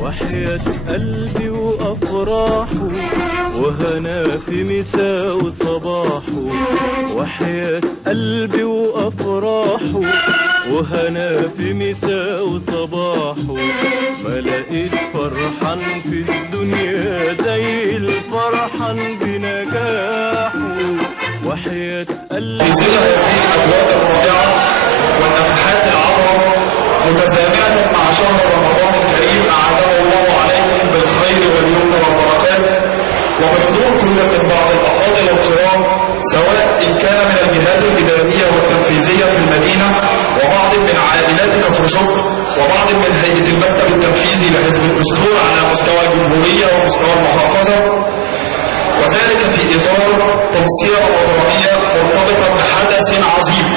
وحياة قلبي وأفراحه وهنا في مساء وصباحه. وحياة قلبي وأفراحه وهنا في مساء وصباحه. ما لقيت فرحان في الدنيا زي الفرحان بنجاحه. وحياة قلبي في ظل هذه الأجواء الرائعة والنفحات العطرة متزامنة مع شهر رمضان الكريم أعاده الله عليكم بالخير واليمن والبركات، وبحضور كل من بعض الأفاضل الكرام سواء إن كان من الجهات الإدارية والتنفيذية في المدينة، وبعض من عائلات كفر شكر، وبعض من هيئة المكتب التنفيذي لحزب الدستور على مستوى الجمهورية ومستوى المحافظة، وذلك في إطار تمثيل رمضانية مرتبطة بحدث عظيم،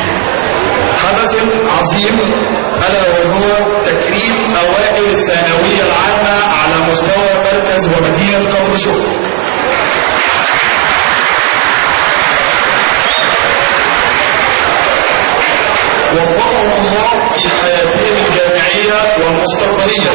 ألا وهو تكريم أوائل الثانوية العامة على مستوى مركز ومدينة كفر شكر. وفقهم الله في حياتهم الجامعية والمستقبلية.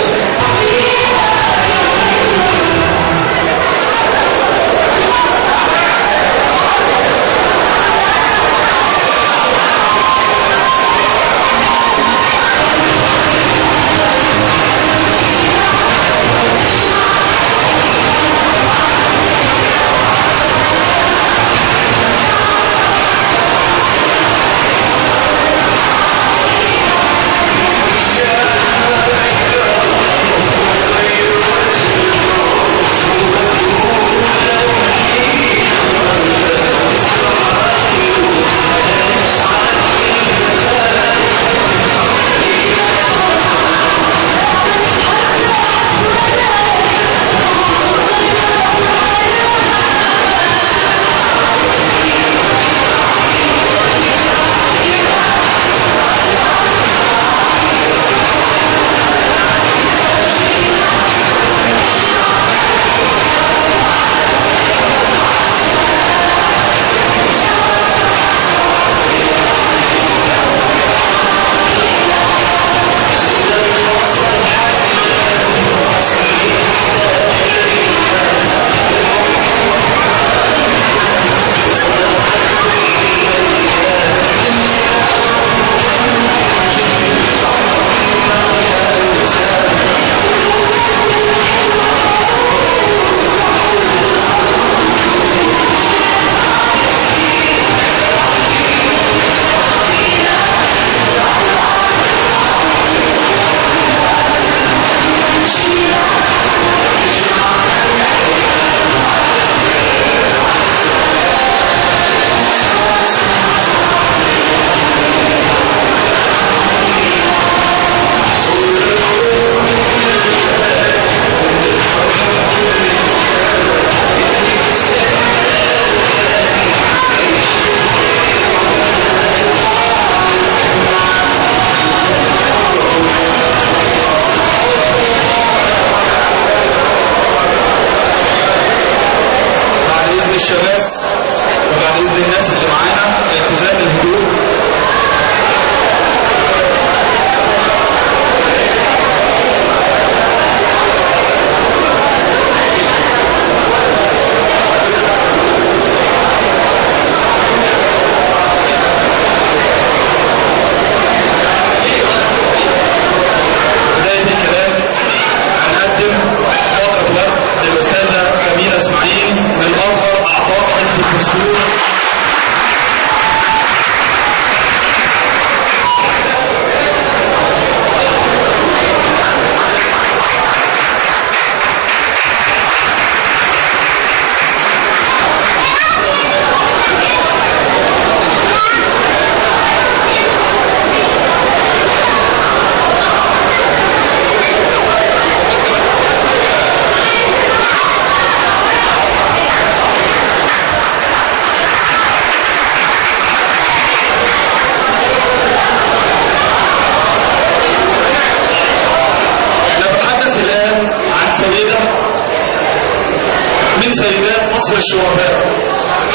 مصر الشهداء،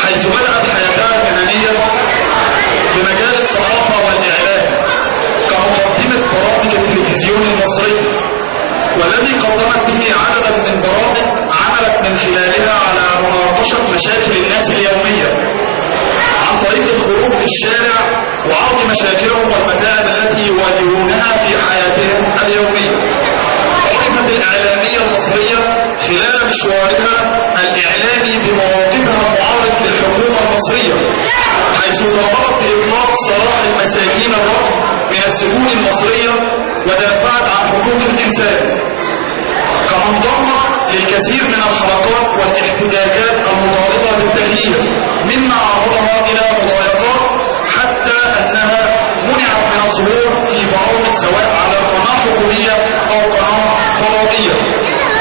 حيث بدأت حياتها المهنية بمجال الصحافة والإعلام كمقدمة برامج التلفزيون المصري، والذي قدمت الشارع وعرض مشاكلهم والمتاعب التي يواجهونها في حياتهم اليومية. عرفت الإعلامية المصرية خلال مشوارها الإعلامي بمواقفها المعارض للحكومة المصرية، حيث طالبت بإطلاق سراح المساكين الرقم من السجون المصرية ودافعت عن حقوق الإنسان، كما انضمت للكثير من الحركات والاحتجاجات المطالبة بالتغيير مما عرضها إلى مضايقات حتى أنها منعت من الظهور في برامج سواء على قناة حكومية أو قناة فضائية.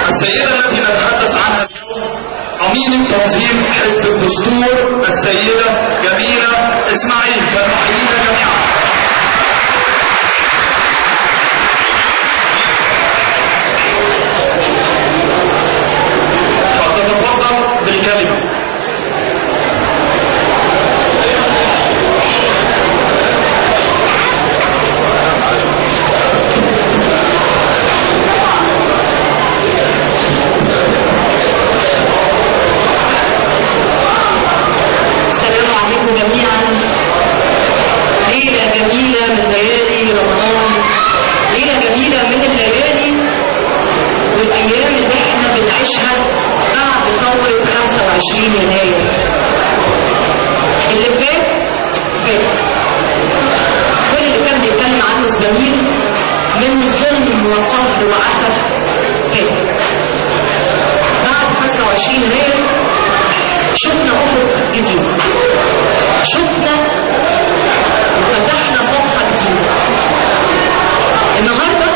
السيدة التي نتحدث عنها اليوم أمين تنظيم حزب الدستور السيدة جميلة إسماعيل، فنحييها جميعا. فلتتفضل بالكلمة. جميعا ليلة جميلة من ليالي رمضان، ليلة جميلة من الليالي والأيام اللي احنا بنعيشها بعد ثورة 25 يناير. اللي فات كل اللي كان بيتكلم عنه الزميل من ظلم وقهر وعسف فات. بعد 25 يناير شفنا أفق جديد، شفنا وفتحنا صفحة جديدة. النهاردة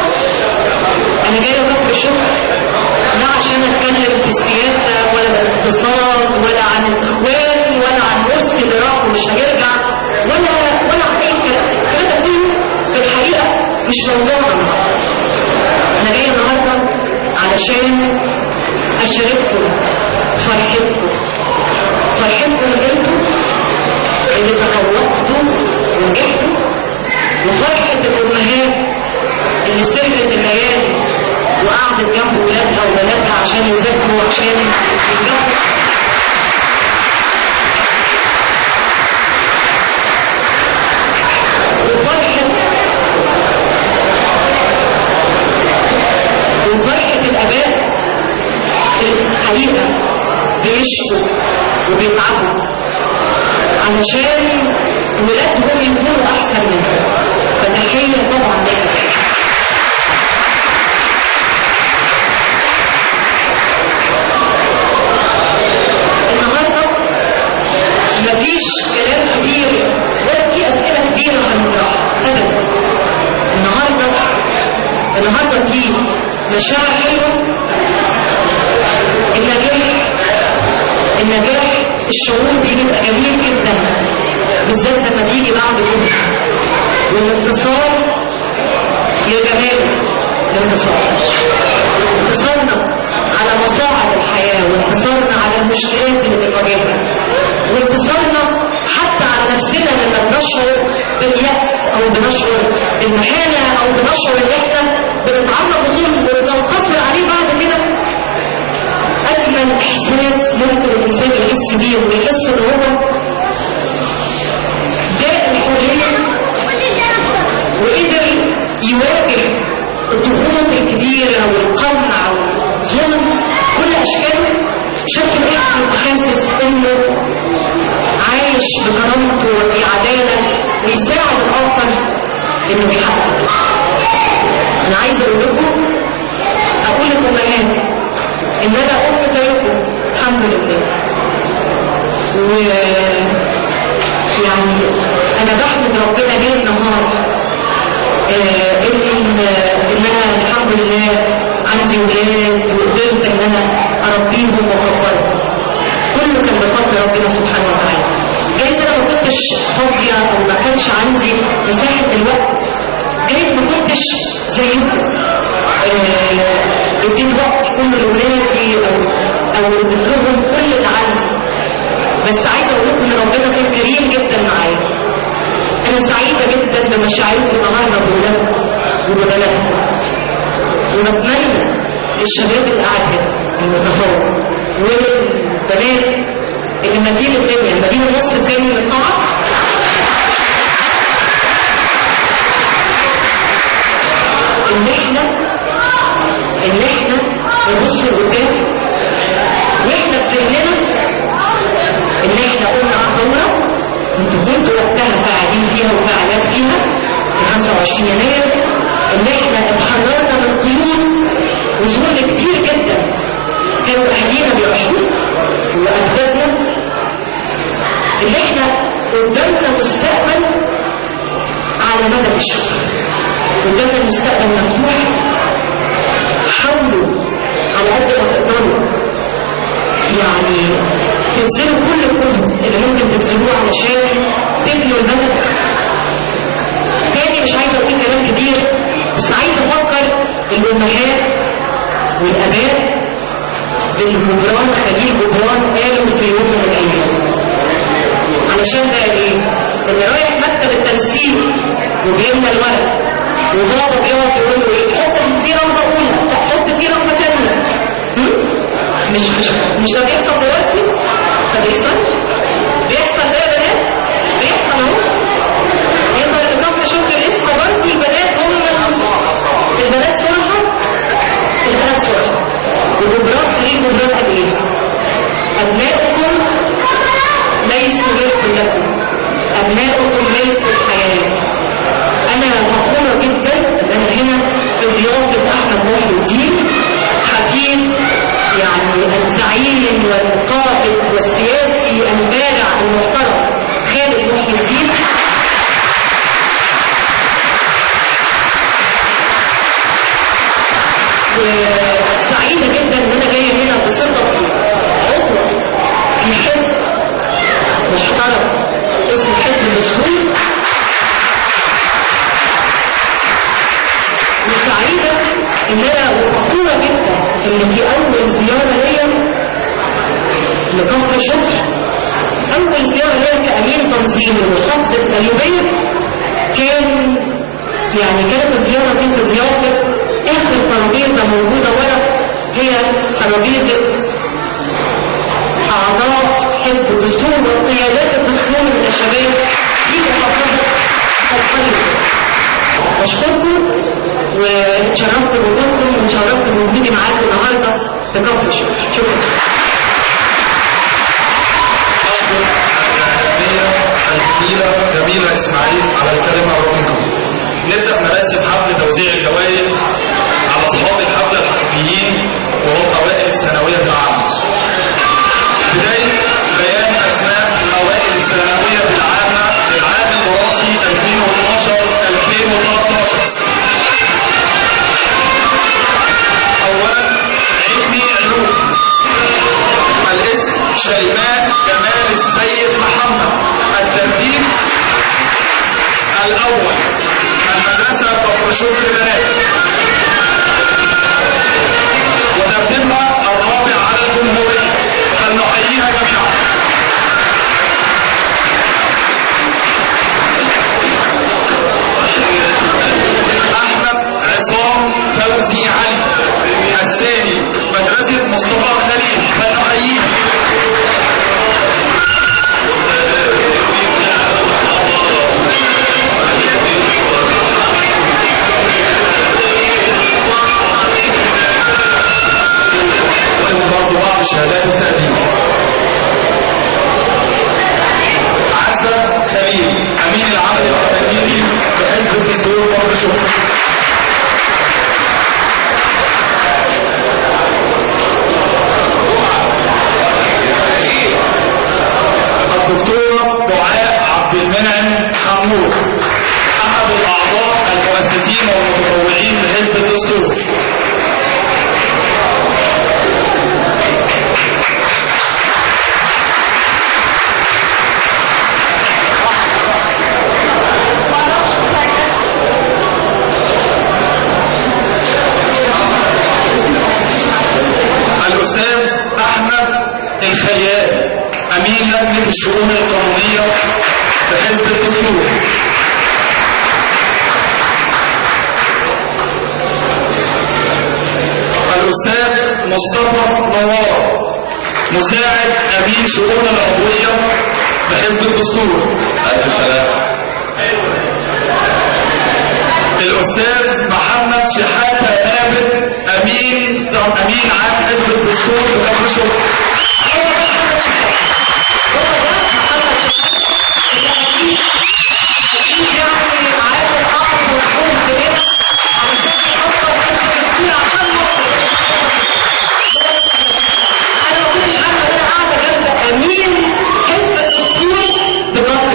أنا جاية بكر الشغل لا عشان أتكلم في السياسة ولا الاقتصاد ولا عن الإخوان ولا عن مرسي اللي راح ومش هيرجع ولا عن أي كلام. الكلام ده كله في الحقيقة مش موضوعنا. أنا جاية النهاردة علشان أشارككم فرحتكم اللي انتوا اللي تفوقتوا ونجحتوا، وفرحة الأمهات اللي سهرت الليالي وقعدت جنب ولادها وبناتها عشان يذاكروا وعشان ينجحوا، وفرحة الآباء الحقيقة بيشقوا وبيتعبوا علشان ولادهم يكونوا احسن منهم. فتحيه طبعا لك. النهارده مفيش كلام كبير ولا في اسئله كبيره هنطرحها ابدا. النهارده في مشاعر حلوه. النجاح الشعور بيبقى جميل جدا بالذات لما بيجي بعد الوقت، والانتصار يا جمال انتصارنا على مصاعب الحياه، وانتصارنا على المشكلات اللي بنواجهها، وانتصارنا حتى على نفسنا لما بنشعر باليأس او بنشعر بالمهانه او بنشعر ان احنا بنتعرض لظلم وبننتصر عليه بعد كده. أجمل إحساس ممكن الإنسان يحس بيه ويحس إن هو داء الحرية وقدر يواجه الضغوط الكبيرة والقمع والظلم كل أشكاله، شاف الإحساس وحاسس إنه عايش بكرامته وفي عدالة ويساعد الآخر إنه يحقق. أنا عايزة أقول للأمهات إن أنا أم زيكم الحمد لله، ويعني أنا بحمد ربنا ليل نهار إن أنا الحمد لله عندي ولاد وقدرت إن أنا أربيهم وأكبرهم. كله كان بفضل ربنا سبحانه وتعالى. جايز أنا ما كنتش فاضية أو ما كانش عندي مساحة الوقت، جايز ما كنتش زيكم اديت وقت كل لولادي او اديت لهم كل اللي عندي. بس عايزه اقول لكم ان ربنا كان كريم جدا معايا. انا سعيده جدا بمشاعركم النهارده بولادكم وببناتكم، ونتمنى للشباب اللي قاعد هنا المتفوق وللبنات اللي مدينه الدنيا مدينه مصر الثاني من القاعه فيها وفعاليات فيها في 25 يناير ان احنا اتحررنا من قيود وظلم كبير جدا كانوا اهالينا بيعيشوه واجدادنا، اللي احنا قدامنا مستقبل على مدى الشهور، قدامنا المستقبل مفتوح. حاولوا على قد ما تقدروا يعني تبذلوا كل الجهد اللي ممكن تبذلوه علشان تبنوا البلد. تاني مش عايزه اقول كلام كبير، بس عايزه افكر الامهات والاباء بالجبران خليل جبران قالوا في يوم من الايام، علشان ده ايه؟ اللي رايح مكتب التنسيق وبيملى الورق وبابا بيقعد يقول له ايه؟ حط دي رغبه اولى، لا حط دي رغبه ثانيه. مش ده بيحصل دلوقتي؟ ما بيحصلش؟ بيحصل ده يا بنات؟ بيحصل اهو. يظهر ان كفر شكر لسه برضه البنات هم البنات صراحه، البنات صراحه. وجبران خليل جبران قال ايه؟ ابنائكم ليسوا ملك لكم، ابنائكم ملك الحياه. انا فخوره جدا ان انا هنا في ضيافه احمد محي الدين، حكيم يعني الزعيم والقائد والسياسي البارع المحترم خالد محي الدين. وسعيده جدا ان انا جايه هنا بصفتي عضوه في حزب محترم اسمه حزب الاسلوب، وسعيده ان انا وفخوره جدا ان في اول زياره ليا لكفر شكر، اول زياره ليا كامين تنظيمي لمحافظه القليوبيه، كانت الزياره دي في ضيافه اخر ترابيزه موجوده ورا، هي ترابيزه اعضاء حزب الدستور وقيادات الدستور من الشباب في محافظه القليوبيه. بشكركم واتشرفت بوجودكم واتشرفت بوجودي معاكم النهارده في كفر شكر. شكرا. أشكر الجميلة جميلة إسماعيل على الكلمة الرقيقة. نبدأ مراسم حفل توزيع الجوائز على أصحاب الحفلة الحربيين وهم أوائل الثانوية العامة. بداية بيان أسماء أوائل الثانوية العامة للعام الدراسي 2012-2013. أولا علمي علوم، الاسم شيماء جمال السيد محمد. الترتيب الأول المدرسة كفر شكر بنات، وترتيبها الرابع على الجمهورية. فلنحييها جميعا. أحمد عصام فوزي علي. الثاني مدرسة مصطفى خليل. فلنحييها. برضو بعض شهادات التقديم. عزة خليل أمين العمل التدبيري بحزب الدستور كفر شكر. الدكتورة دعاء عبد المنعم حمود، أحد الأعضاء المؤسسين والمتطوعين بحزب الدستور. الأستاذ أحمد الخيال أمين لجنة الشؤون القانونية بحزب الدستور. الأستاذ مصطفى نوار مساعد أمين شؤون العضوية بحزب الدستور. ألف سلام. الأستاذ محمد شحاتة نابل أمين عام حزب الدستور بكفر شكر.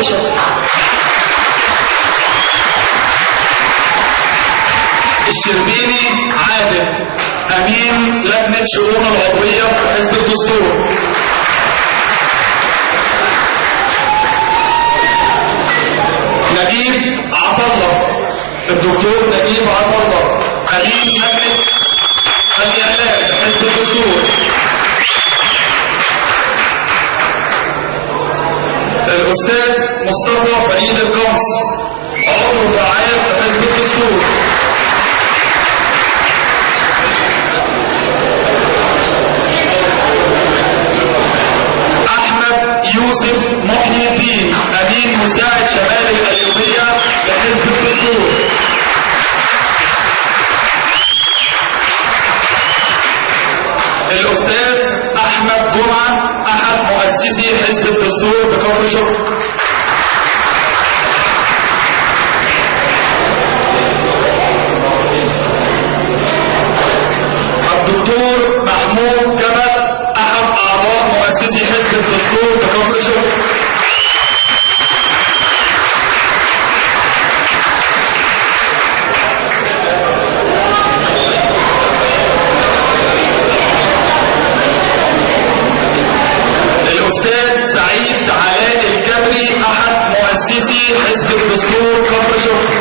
شكر. الشربيني عادل، أمين لجنة شؤون العضوية حزب الدستور. نجيب عطلة، الدكتور نجيب عطلة، أمين لجنة الإعلام حزب الدستور. الأستاذ مصطفى فريد القمص، عضو فعال حزب الدستور. أحمد يوسف محي الدين، أمين مساعد شمال القليوبية لحزب الدستور. الأستاذ أحمد جمعة، أحد مؤسسي حزب الدستور بكفر شكر. الدكتور محمود جبل، أحد أعضاء مؤسسي حزب الدستور بكفر شكر. الأستاذ سعيد علاء الجبري، أحد مؤسسي حزب الدستور كفر شكر.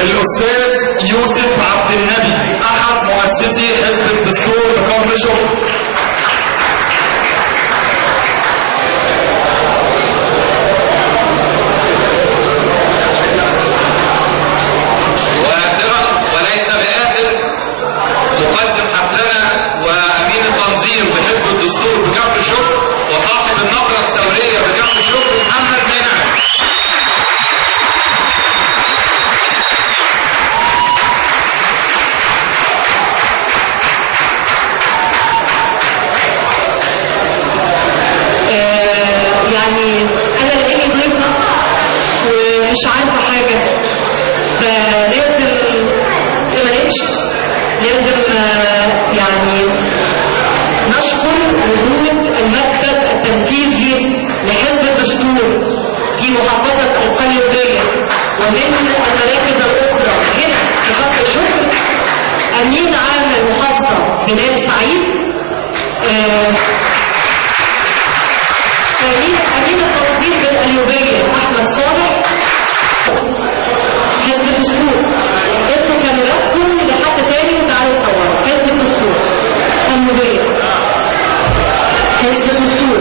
الأستاذ يوسف عبد النبي، أحد مؤسسي حزب الدستور بكفر شكر. وآخرا وليس بآخر، مقدم حفلنا وأمين التنظيم بحزب الدستور بكفر شكر وصاحب النقرة الثورية بكفر شكر محمد منعم. يعني انا لاني ضيفه ومش عارفه حاجه، فلازم ما نمشي، لازم يعني نشكر وجود المكتب التنفيذي لحزب الدستور في محافظه القليوبيه ومن المراكز الاخرى هنا في كفر شكر. امين عام المحافظه بلال سعيد، أمين التنظيم بالقليوبية أحمد صالح، حزب الدستور. ادوا كاميراتكم لحد تاني وتعالوا تصوروا. حزب الدستور النوبية، حزب الدستور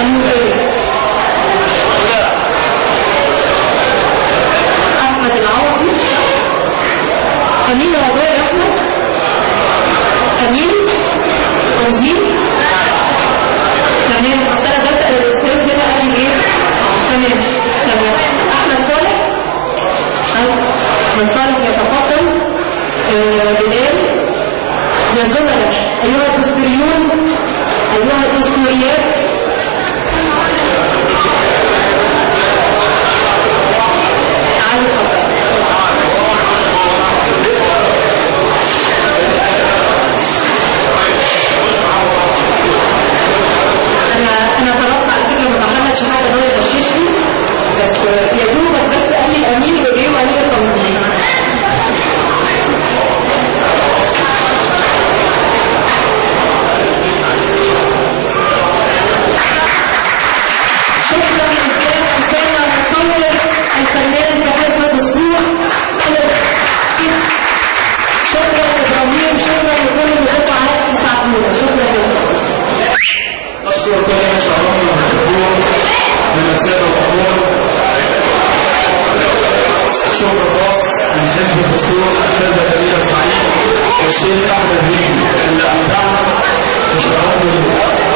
النوبية، أحمد العوضي، أمين العضوية أحمد، أمين تنظيم. تمام، بس انا بسال الاستاذ هنا قال لي ايه؟ تمام تمام. احمد صالح، احمد صالح يتفضل. بلال، يا زملاء ايها الدستوريون، ايها الدستوريات، تعالوا اتفضلوا. انا طلبت على فكره من محمد شحاته ان هو يغششني، بس يا دوبك بس قال لي الامين وايه وامين التنظيم. شكرا استاذ اسامه مصور الفنان بحزب الدستور. شكرا ابراهيم، شكرا لكل القطاعات اللي ساعدونا. شكرا جزيلا. أشكر كل من شرفنا بالحضور من السادة الحضور. شكر خاص من حزب الدستور الأستاذة جميلة سعيد والشيخ أحمد بيه اللي أمتعنا وشرفنا